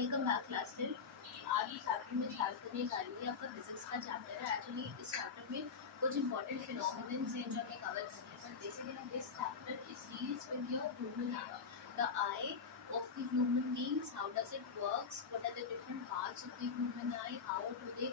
Welcome back class 10। आज इस chapter में स्टार्ट करने जा रही है आपका फिजिक्स का चैप्टर है। एक्चुअली इस चैप्टर में कुछ इंपॉर्टेंट फिनोमिनन्स हैं जो हमें कवर करने हैं। But basically this chapter is deals with your human I, the I of the human beings, how does it works, what are the different parts of the human eye, how do they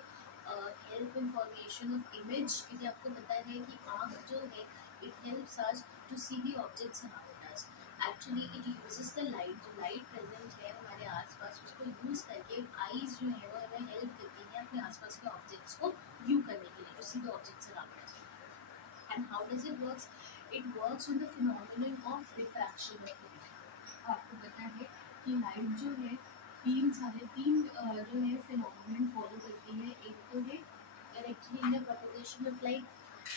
help in formation of image। क्योंकि आपको पता है कि आँख जो है it helps us to see the objects around us। Actually it uses the light, जो light present है हमारे आसपास उसको यूज करके आईज जो है वो हमें हेल्प करती है अपने आसपास के ऑब्जेक्ट्स को व्यू करने के लिए, to see the objects around us. And how does it works? It works on the phenomenon of refraction of light. आपको पता है कि लाइट जो है तीन जो है फिनोमिनन फॉलो करती है। एक तो है directly in the propagation of light,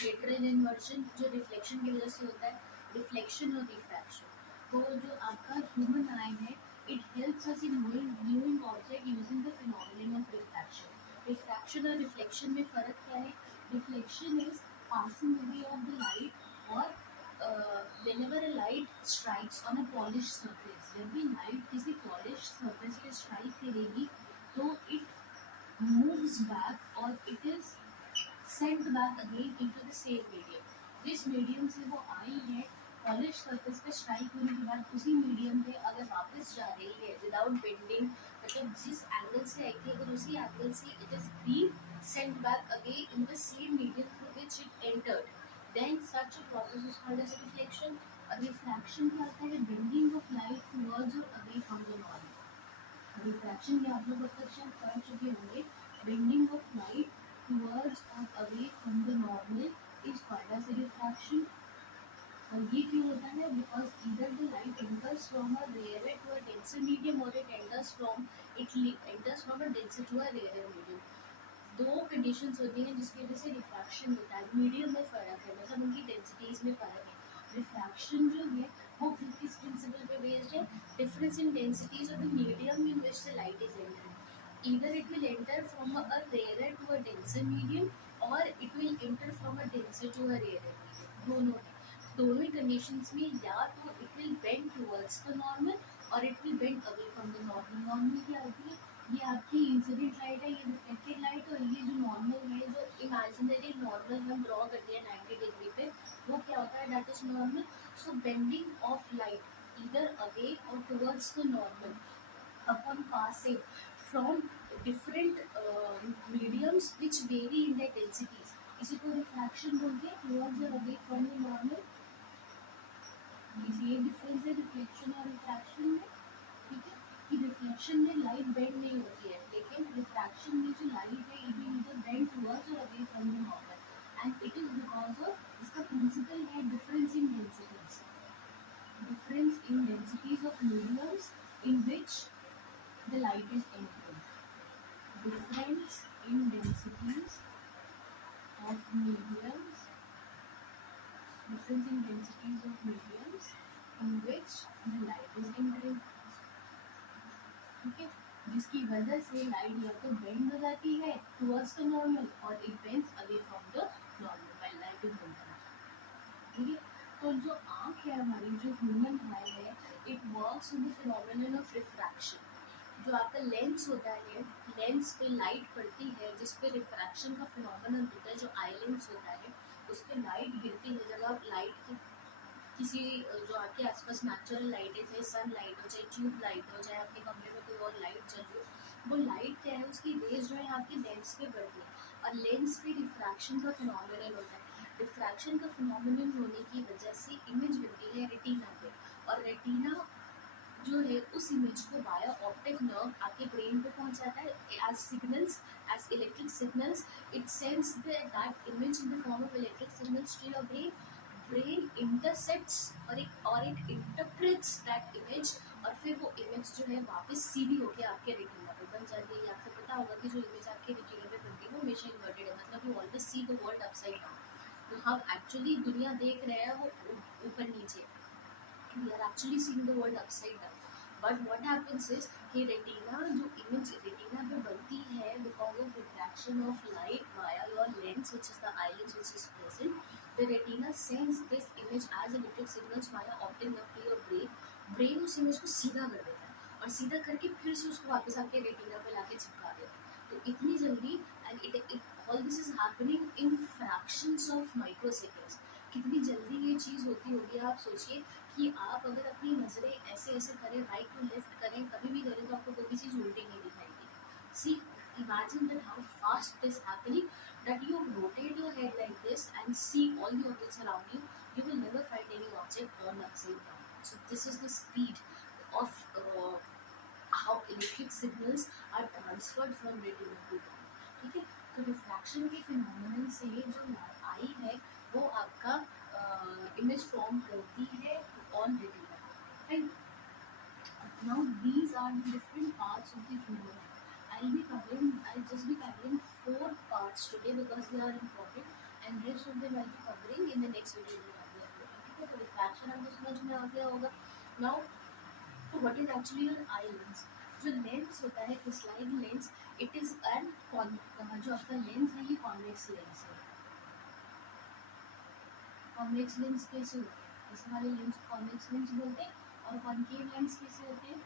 lateral inversion जो रिफ्लेक्शन की वजह से होता है, रिफ्लेक्शन और रिफ्रैक्शन। तो जो आपका ह्यूमन आई है it helps us in viewing object using the phenomenon of refraction. Refraction और रिफ्लेक्शन में फ़र्क क्या है? Reflection is passing away of the light, और whenever a light strikes on a polished surface, जब भी लाइट किसी polished surface पे strike करेगी तो it moves back और it is sent back again into the same medium। जिस medium से वो आई है पॉलिश सरफेस पे स्ट्राइक होने के बाद उसी मीडियम पे अगर वापस जा रही है विदाउट बेंडिंग, मतलब जिस एंगल से आई थी अगर उसी एंगल से it is being sent back again in the same medium through which it entered, then such a process is called as reflection। और रिफ्रैक्शन क्या होता है? बेंडिंग ऑफ लाइट टुवर्ड्स और away from the normal. Refraction में आप लोग अब तक शायद पढ़ चुके होंगे। बेंडिंग ऑफ लाइट टुवर्ड्स और away from the normal is called as refraction. और ये क्यों होता है? बिकॉज इधर the light enters from a rare to a denser medium और it enters from a denser to a rare medium. दो conditions होती हैं जिसकी वजह से रिफ्रैक्शन होता है। मीडियम में फ़र्क है, मतलब उनकी डेंसिटीज़ में फ़र्क है। रिफ्रैक्शन जो है वो किस प्रिंसिपल पे बेस्ड है? Difference in densities of the medium in which the light is entering. either it will enter from a rarer to a denser medium or it will enter from a denser to a rarer medium। दोनों है। दोनों ही conditions में या तो it will bend towards the normal और it will bend away from the normal. Normal क्या होती है? ये आपकी इंसिडेंट लाइट है, ये रिफ्लेक्टेड लाइट, और ये जो नॉर्मल है, जो इमेजिनरी नॉर्मल हम ड्रॉ करते हैं 90 डिग्री पे, वो क्या होता है? That is normal. So bending of light either away और towards the normal upon passing from different mediums which vary in their densities, इसी को रिफ्रैक्शन बोलते हैं, towards or away from the normal। ये डिफरेंस है रिफ्लेक्शन और refraction में। ठीक है कि रिफ्लेक्शन में लाइट बेंड नहीं होती है, लेकिन रिफ्रैक्शन में जो लाइट है it will either bend towards or away from the normal, and it is because of इसका प्रिंसिपल है difference in densities. Difference in densities of mediums in which the light is entering। Difference in densities of mediums, difference in densities of mediums in which the light is entering। ठीक है, जिसकी वजह से light या तो bend हो जाती है टुवर्ड्स द नॉर्मल और it bends away from the normal while light is entering. ठीक है, तो जो आँख है हमारी, जो ह्यूमन आई है, it works with the phenomenon of refraction. जो आपका लेंस होता है, लेंस पे लाइट पड़ती है जिस पे रिफ्रैक्शन का फिनोमिनन होता है, जो आई लेंस होता है उस पर लाइट गिरती है। जब आप लाइट की किसी जो आपके आसपास नेचुरल लाइट है, चाहे सन लाइट हो, चाहे ट्यूब लाइट हो, चाहे आपके कमरे में कोई और लाइट चल रही हो, वो लाइट क्या है? उसकी रेज जो है आपके लेंस पे पड़ती है और लेंस पे रिफ्रैक्शन का फिनोमिनन होता है। रिफ्रैक्शन का फिनोमिनन होने की वजह से इमेज बनती है रेटिना पे, और रेटिना जो है उस इमेज को वाया ऑप्टिक नर्व आपके ब्रेन पे पहुंचाता है as signals, as electric signals. It sends that image in the form of electric signals to your brain. Brain intercepts और इट इंटरप्रेट्स दैट इमेज, और फिर वो इमेज जो है वापस सीधी होके आपके रेटिना पे बन जाती है। आपको पता होगा कि जो इमेज आपके रेटिना पे बनती है वो हमेशा इन्वर्टेड है, मतलब you always see the world upside down. तो हम एक्चुअली दुनिया देख रहे हैं वो ऊपर नीचे, we are actually seeing the world upside down। But what happens is कि रेटिना जो इमेज रेटिना पे बनती है because of refraction of light via your lens which is the eye lens which is present, the retina sends this image as electric signals via optic nerve to your brain। brain उस image को सीधा कर देता है और सीधा करके फिर से उसको वापस आपके रेटिना पे लाके चिपका देते हैं। तो इतनी जल्दी, and it all this is happening in fractions of micro seconds. कितनी जल्दी ये चीज़ होती होगी, आप सोचिए कि आप अगर अपनी नज़रें ऐसे ऐसे करें, राइट टू लेफ्ट करें, कभी भी करें, तो आपको कोई भी चीज़ उल्टी नहीं दिखाई देगी। सी, imagine that how fast it is happening, that you rotate your head like this and see all the objects around you, you will never find any object on the upside down. So this is the speed of how electric signals are transferred from retina to brain. ठीक है, तो refraction के phenomenon से जो आई है वो आपका image form करती है on retina, right? Now these are the different parts of the human. I'll just be covering four parts today because they are important, and rest of them I'll be covering in the next video में आगे आगे। ठीक है, तो refraction आपको समझ में आ गया होगा। Now, what is actually an eye lens? जो लेंस होता है, crystalline lens, it is an जो आपका लेंस है ये कॉन्वेक्स लेंस है। कॉन्वेक्स लेंस कैसे होते हैं? इस वाले लेंस को कॉन्वेक्स लेंस बोलते हैं। और कॉन्केव लेंस कैसे होते हैं?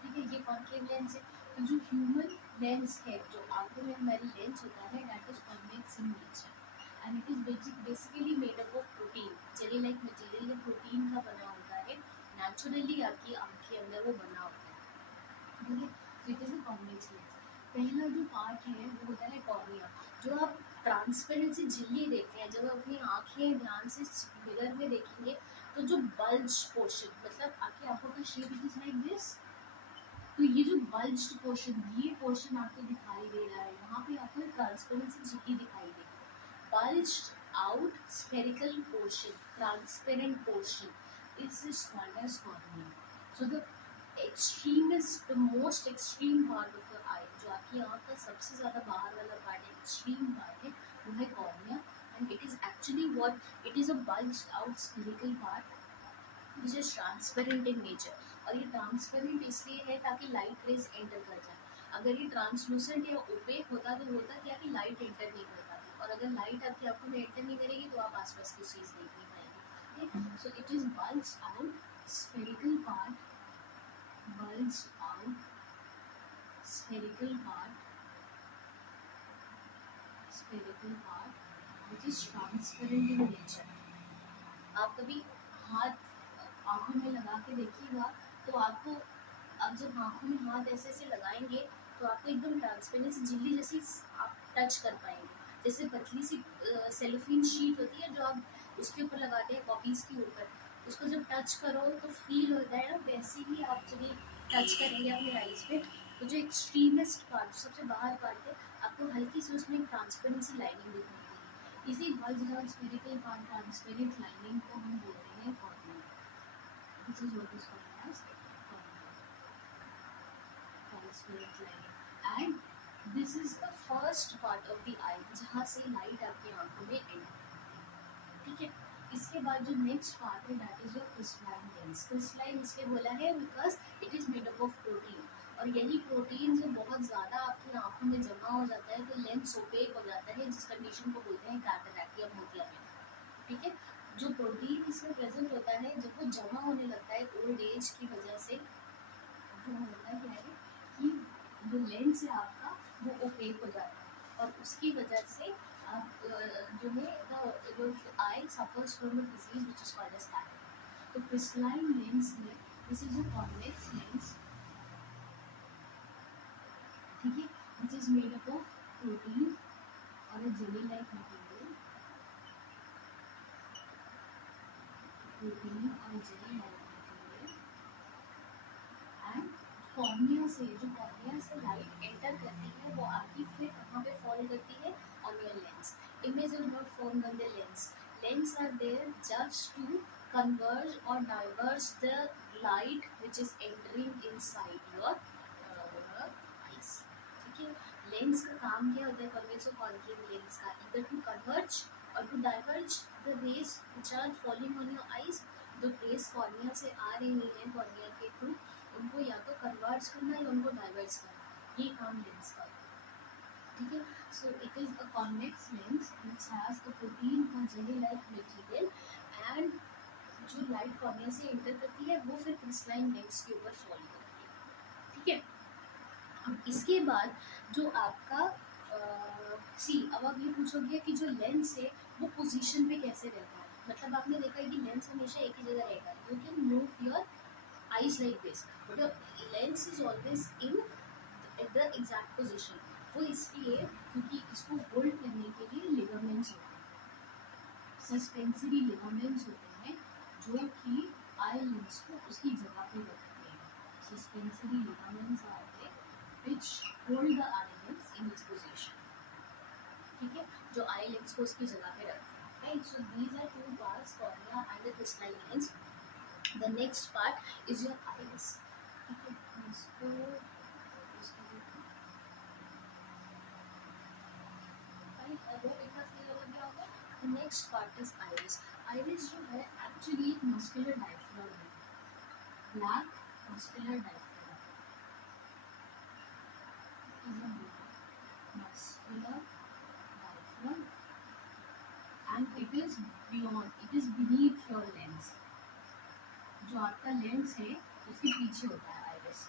ठीक है, ये कॉन्केव लेंस है। तो जो ह्यूमन लेंस है, जो आंखों में हमारी लेंस होता है, that is convex in nature, and it is basically made up of protein. Jelly like material या प्रोटीन का बना होता है, नेचुरली आपकी आँख के अंदर वो बना होता है। ठीक है, तो it is a convex lens. पहला जो पार्ट है वो होता है कॉर्निया। जो आप ट्रांसपेरेंट से झिल्ली देखते हैं, जब आप अपनी आँखें ध्यान से मिरर में देखेंगे, तो जो बल्ज पोर्शन, मतलब आपकी आंखों का शेप इज लाइक दिस, तो ये जो बल्ज्ड पोर्शन, ये पोर्शन आपको दिखाई दे रहा है, यहाँ पे आपको ट्रांसपेरेंसी झिल्ली दिखाई देगी। Bulged out spherical portion, transparent portion, is called as cornea. So the extremest, the most extreme part of your eye, जो आपकी आँख का सबसे ज़्यादा बाहर वाला पार्ट है, एक्सट्रीम पार्ट है, वो है cornea. And it is actually what it is, a bulged out spherical part which is transparent in nature. और ये ट्रांसपेरेंट इसलिए है ताकि लाइट रेज एंटर कर जाए। अगर ये ट्रांसलूसेंट या ओपेक होता तो होता क्या कि लाइट एंटर नहीं कर पाती, और अगर लाइट आपकी आंखों में एंटर नहीं करेगी तो आप आसपास की चीज़ देख नहीं पाएंगे। So it is bulge out spherical part, bulge out spherical part, spherical part which is transparent in nature. आप कभी हाथ आंखों में लगा के देखिएगा, तो आपको, आप जब आंखों में हाथ ऐसे ऐसे लगाएंगे, तो आपको एकदम ट्रांसपेरेंट सी झिल्ली जैसी आप टच कर पाएंगे। जैसे पतली सी सेलोफेन शीट होती है जो आप उसके ऊपर लगाते हैं कॉपीज के ऊपर, उसको जब टच करो तो फील होता है ना, वैसे ही आप जब टच करेंगे अपने आईज पे, तो जो एक्सट्रीमेस्ट पार्ट, जो सबसे बाहर पार्ट है, आपको हल्की सी उसमें ट्रांसपेरेंसी लाइनिंग दिखाई देगी। इसी bulge spherical part transparent lining को हम बोलते हैं cornea. This is what is called as transparent lining. And this is the first part of the eye जहाँ से लाइट आपकी आंखों में एंटर, ठीक है। इसके बाद जो नेक्स्ट पार्ट है that is your crystalline lens. Crystalline इसलिए बोला है because it is made up of protein, और यही प्रोटीन जब बहुत ज़्यादा आपकी आंखों में जमा हो जाता है तो लेंस ओपेक हो जाता है, जिस कंडीशन को बोलते हैं कैटरैक्ट या मोतियाबिंद। ठीक है, जो प्रोटीन इसमें प्रेजेंट होता है, जब वो जमा होने लगता है ओल्ड एज की वजह से, तो होता क्या है कि जो लेंस है आपका वो ओपेक हो जाता है, और उसकी वजह से आप जो है जो eye suffers from a disease which is called as cataract. तो क्रिस्टलाइन लेंस है, this is a convex lens, ठीक है, which is made up of protein और a jelly like material, protein और jelly like material। And cornea से, जो cornea से light enter करती है वो आपकी फिर कहाँ पे फॉल करती है, on your lens. Image is not formed on the lens, lens are there just to converge or diverge the light which is entering inside your eyes। ठीक है, लेंस का काम क्या होता है, कॉन्वेक्स और कॉन्केव लेंस का, either to converge or to diverge the rays which are falling on your eyes। जो रेस कॉर्निया से आ रही है कॉर्निया के थ्रू, उनको या तो कन्वर्ज करना या उनको डाइवर्स करना, ये काम लेंस का है। ठीक है, so it is a convex lens which has the protein और जेली लाइक मटेरियल, एंड जो लाइट कॉर्निया से एंटर करती है वो फिर क्रिस्टलाइन लेंस के ऊपर फॉल करती है, ठीक है। अब इसके बाद जो आपका सी, अब आप ये पूछोगे कि जो लेंस है वो पोजीशन पे कैसे रहता है, मतलब आपने देखा है कि लेंस हमेशा एक ही जगह रहेगा, you can move your eyes like this, but lens is always in at the exact position. वो इसलिए क्योंकि इसको होल्ड करने के लिए लिगामेंट्स होते हैं, सस्पेंसरी लिगामेंट्स होते हैं जो कि आई लेंस को उसकी जगह पे रखते हैं। Suspensory ligaments are there which hold the eye lens in its position, ठीक है, जो आई लेंस को उसकी जगह पे रखते हैं, right. So these are two parts, cornea and the crystalline lens. The next part is your iris, ठीक है। इसको next part is iris. Iris जो है एक्चुअली एक मस्कुलर डायफ्राम है, black muscular diaphragm is a muscular diaphragm and it is beyond, it is beneath your lens, जो आपका lens है उसके पीछे होता है आइरिस,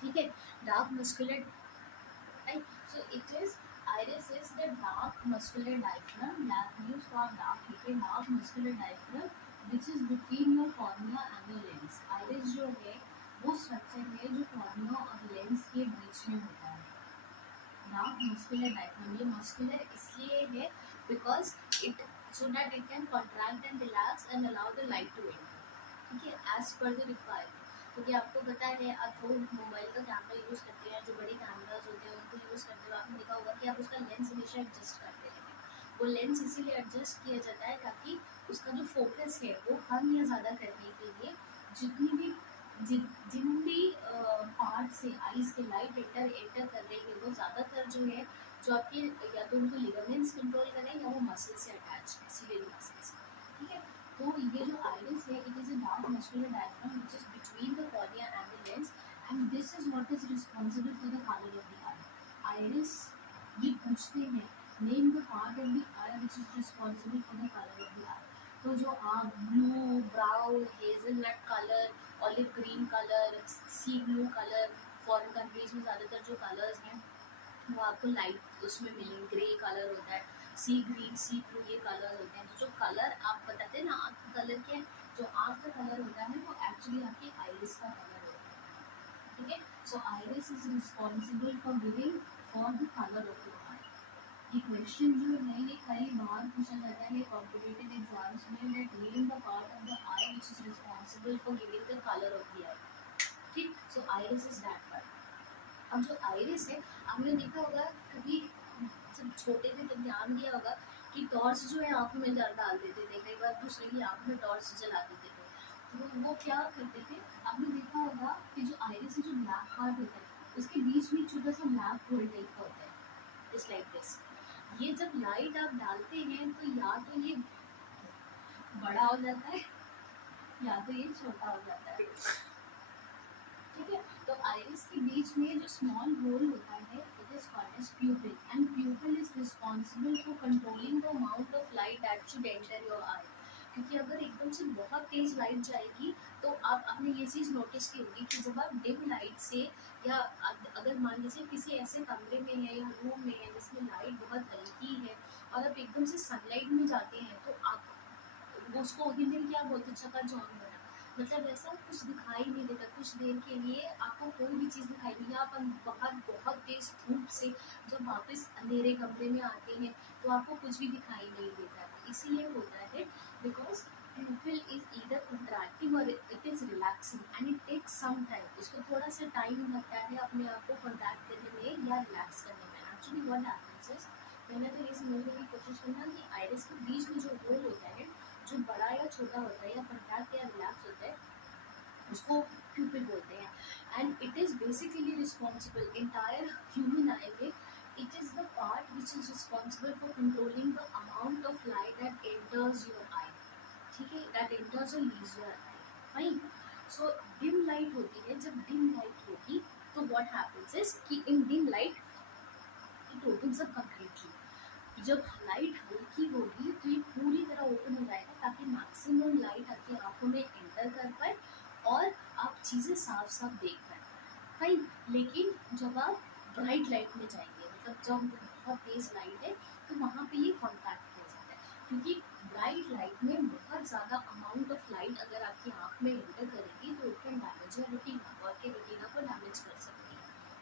ठीक है। Dark muscular, right, so it is, iris is the dark muscular diaphragm, black means for dark, ठीक है, dark muscular diaphragm which is between your cornea and your lens। iris जो है वो स्ट्रक्चर है जो कॉर्निया और लेंस के बीच में होता है। डार्क मस्कुलर डायफ्राम, ये मस्कुलर इसलिए है because it, so that it can contract and relax and allow the light to enter, ठीक है, एज पर द रिक्वायरमेंट। क्योंकि आपको पता है आप जो मोबाइल का कैमरा यूज़ करते हैं, जो बड़े कैमराज होते हैं उनको यूज़ करते हुए आपने देखा होगा कि आप उसका लेंस हमेशा एडजस्ट करते रहते हैं। वो लेंस इसीलिए एडजस्ट किया जाता है ताकि उसका जो फोकस है वो कम या ज़्यादा करने के लिए जितनी भी जिन भी पार्ट से आईज के लाइट एंटर कर रही है वो ज़्यादातर जो है, जो आपके या तो उनको लिगामेंट्स कंट्रोल करें या वो मसल से अटैच है, सीलियरी मसल्स, ठीक है। तो ये जो आइरिस है it is a dark muscular diaphragm which is between the cornea and the lens and this is what is responsible for the colour of the eye. Iris, ये पूछते हैं name the part of the eye which is responsible for the colour of the eye. तो जो आप blue, brown, hazelnut colour, olive green colour, sea blue colour, foreign countries में ज़्यादातर जो colours हैं वो आपको लाइट उसमें मिलेंगे, ग्रे कलर होता है, सी ग्रीन, सी ब्लू, ये कलर होते हैं। तो जो कलर आप बताते हैं ना आँख का कलर क्या है, जो आँख का कलर होता है वो एक्चुअली आपकी आइरिस का कलर होता है, ठीक है। So iris is responsible for giving for the colour of your eye. ये क्वेश्चन जो है ये कई बार पूछा जाता है कॉम्पिटिटिव एग्जाम्स में, that name the part of the eye which is responsible for giving the colour of the eye, ठीक। So iris is that part. अब जो आइरिस है आपने देखा होगा कभी जब छोटे थे तब ध्यान दिया होगा कि टॉर्च जो है आँखों में डाल देते थे, कई बार दूसरे की आँख में टॉर्च जला देते थे। तो वो क्या करते थे, आपने देखा होगा कि जो आइरिस है, जो ब्लैक पार्ट होता है उसके बीच में एक छोटा सा ब्लैक होल टाइप का होता है, जस्ट लाइक दिस। ये जब लाइट आप डालते हैं तो या तो ये बड़ा हो जाता है या तो ये छोटा हो जाता है, ठीक है। तो आइरिस के बीच में जो स्मॉल होल होता है it is called as pupil and pupil is responsible for controlling the amount of light that should enter your eye. क्योंकि अगर एकदम से बहुत तेज लाइट जाएगी तो आप, आपने ये चीज़ नोटिस की होगी कि जब आप डिम लाइट से या अगर मान लीजिए किसी ऐसे कमरे में है या रूम में है जिसमें लाइट बहुत हल्की है और आप एकदम से सनलाइट में जाते हैं तो आप वो उसको हिंदी में क्या बोलते हैं, चकाचौंध बना, मतलब ऐसा कुछ दिखाई नहीं देता, कुछ देर के लिए आपको कोई भी चीज़ दिखाई नहीं, आप बहुत बहुत तेज धूप से जब वापस अंधेरे कमरे में आते हैं तो आपको कुछ भी दिखाई नहीं देता है। इसीलिए होता है because pupil is either contracting or it is relaxing and it takes some time, इसको थोड़ा सा टाइम लगता है अपने आप को कॉन्ट्रैक्ट करने में या रिलैक्स करने में। एक्चुअली व्हाट हैपेंस इज, पहले तो ये समझने की कोशिश करना कि आइरिस के बीच में जो होल होता है जो बड़ा या छोटा होता है या कॉन्ट्रैक्ट या रिलैक्स होता है उसको प्यूपिल बोलते हैं and it is basically responsible entire human आई में, it is the part which is responsible for controlling the amount of light that enters your eye, ठीक है, that enters or leaves your eye, fine। so dim light होती है, जब dim light होगी तो what happens is कि in dim light it opens up completely, जब light हल्की होगी तो ये पूरी तरह ओपन हो जाएगा ताकि मैक्सिमम लाइट आपकी आंखों में एंटर कर पाए और आप चीज़ें साफ साफ देख पाए। फाइन। लेकिन जब आप ब्राइट लाइट में जाएंगे, मतलब जब बहुत तेज लाइट है, तो वहाँ पे ये कॉन्ट्रैक्ट हो जाता है, क्योंकि ब्राइट लाइट में बहुत ज़्यादा अमाउंट ऑफ लाइट अगर आपकी आँख में एंटर करेगी तो it can damage your retina और के रेटिना को डैमेज कर सकती है।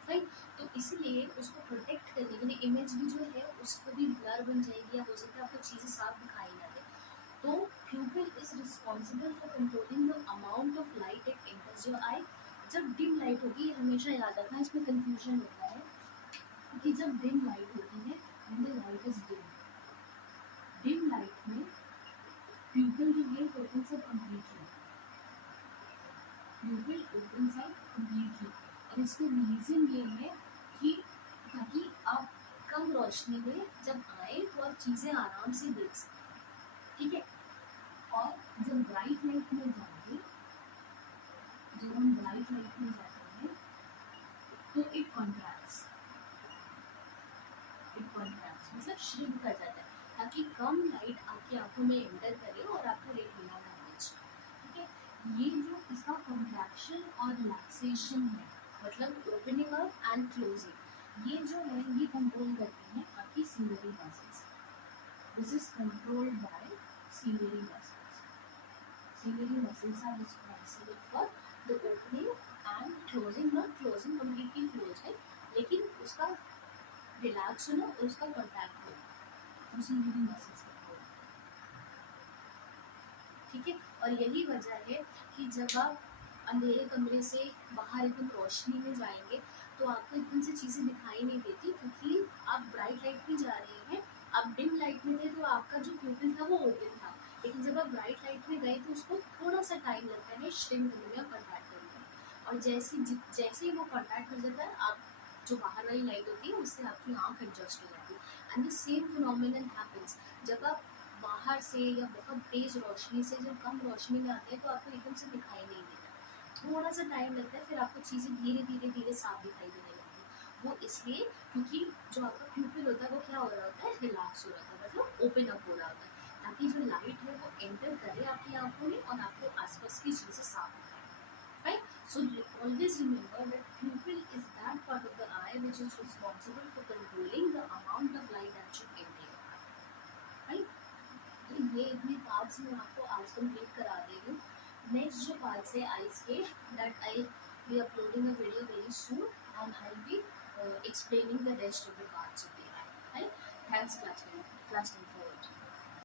राइट। तो इसीलिए उसको प्रोटेक्ट करने के लिए इमेज भी जो है उसको भी ब्लर बन जाएगी, या हो सकता है आपको चीज़ें साफ दिखाई ना दे। तो pupil is responsible for controlling the amount of light that enters your eye। जब डिम लाइट होगी, ये हमेशा याद रखना, इसमें कंफ्यूजन होता है कि जब डिम लाइट होती है, when the light is dim, dim light में pupil जो है opens up completely, pupil opens up completely। और इसका रीजन ये है कि ताकि आप कम रोशनी में जब आए तो आप चीज़ें आराम से देख सकें। ठीक है। और जब ब्राइट लाइट में जाएंगे, जब हम ब्राइट लाइट में जाते हैं तो इट कॉन्ट्रैक्ट्स मतलब श्रिंक कर जाता है, ताकि कम लाइट आपकी आंखों में एंटर करे और आपका रेटिना डैमेज। ठीक है। ये जो इसका कॉन्ट्रैक्शन और रिलैक्सेशन है, मतलब ओपनिंग अप एंड क्लोजिंग, ये जो है ये कंट्रोल करती हैं आपकी ciliary muscles. This is controlled by ciliary muscles. Ciliary muscles are responsible for the opening and closing, not closing completely close है, लेकिन उसका रिलैक्स होना और उसका कॉन्टैक्ट होना, तो ciliary muscles का होना। ठीक है। और यही वजह है कि जब आप अंधेरे कमरे से बाहर एकदम रोशनी में जाएंगे तो आपको एकदम से चीज़ें दिखाई नहीं देती, क्योंकि आप ब्राइट लाइट में जा रहे हैं। आप डिम लाइट में थे तो आपका जो प्यूपिल था वो ओपन था, लेकिन जब आप ब्राइट लाइट में गए तो उसको थोड़ा सा टाइम लगता है श्रिंक करने में, कॉन्टैक्ट करने में। और जैसे ही वो कॉन्टैक्ट कर जाता है, आप जो बाहर वाली लाइट होती है उससे आपकी आँख एडजस्ट हो जाती है। And the same phenomenon happens जब आप बाहर से या बहुत तेज रोशनी से जब कम रोशनी में आते हैं तो आपको एकदम से दिखाई नहीं देता, थोड़ा सा टाइम लगता है, फिर आपको चीज़ें धीरे धीरे धीरे साफ दिखाई देने लगती है। वो इसलिए क्योंकि जो आपका प्यूपिल होता है वो क्या हो रहा होता है, रिलैक्स हो रहा होता है, मतलब ओपन अप हो रहा होता है, ताकि जो लाइट है वो एंटर करे आपकी आंखों में और आपको आसपास की चीज़ें साफ दिखाई। Right? So always remember that pupil is that part of the eye which is responsible for controlling the amount of light that should enter your eye. Right? तो ये इतने पार्ट्स मैं आपको आज कंप्लीट करा दे रही हूँ। नेक्स्ट जो पार्ट्स है आइज के, that I be uploading a video very soon and I be explaining the rest of the parts of the eye. Right? Thanks class 10 forward.